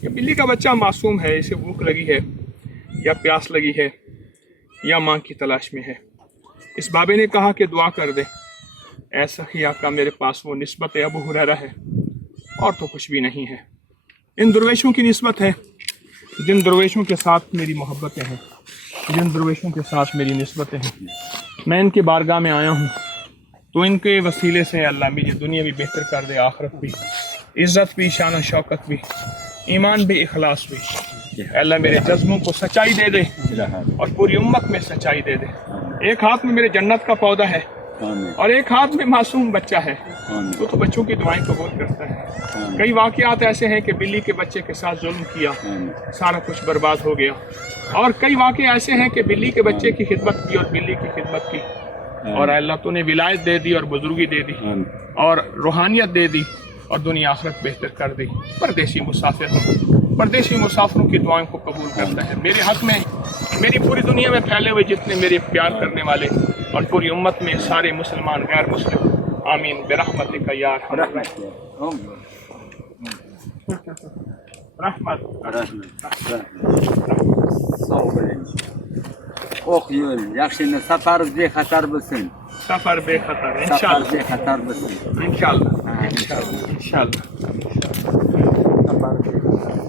کہ بلی کا بچہ معصوم ہے، اسے بھوک لگی ہے یا پیاس لگی ہے یا ماں کی تلاش میں ہے۔ اس بابے نے کہا کہ دعا کر دے، اے سخی آقا میرے پاس وہ نسبت ابو ہریرہ ہے اور تو کچھ بھی نہیں ہے۔ ان درویشوں کی نسبت ہے جن درویشوں کے ساتھ میری محبتیں ہیں، جن درویشوں کے ساتھ میری نسبتیں ہیں۔ میں ان کے بارگاہ میں آیا ہوں تو ان کے وسیلے سے اللہ میری دنیا بھی بہتر کر دے، آخرت بھی، عزت بھی، شان و شوکت بھی، ایمان بھی، اخلاص بھی۔ اے اللہ میرے جذبوں کو سچائی دے دے اور پوری امت میں سچائی دے دے۔ ایک ہاتھ میں میرے جنت کا پودا ہے اور ایک ہاتھ میں معصوم بچہ ہے، تو بچوں کی دعائیں قبول کرتا ہے۔ کئی واقعات ایسے ہیں کہ بلی کے بچے کے ساتھ ظلم کیا، سارا کچھ برباد ہو گیا، اور کئی واقعے ایسے ہیں کہ بلی کے بچے کی خدمت کی اور بلی کی خدمت کی، اور اللہ تو نے ولایت دے دی اور بزرگی دے دی اور روحانیت دے دی اور دنیا آخرت بہتر کر دی۔ پردیسی مسافر ہوں، پردیسی مسافروں کی دعائیں کو قبول کرتا ہے۔ میرے حق میں، میری پوری دنیا میں پھیلے ہوئے جتنے میرے پیار کرنے والے اور پوری امت میں سارے مسلمان غیر مسلم، آمین برحمتک یا ارحم الراحمین۔ رحمت Okuyun, yaxşını safarız bexatar bilsin. سفر بے خطر Safar انشاءاللہ bexatar bilsin. انشاءاللہ انشاءاللہ انشاءاللہ۔ Safar bexatar.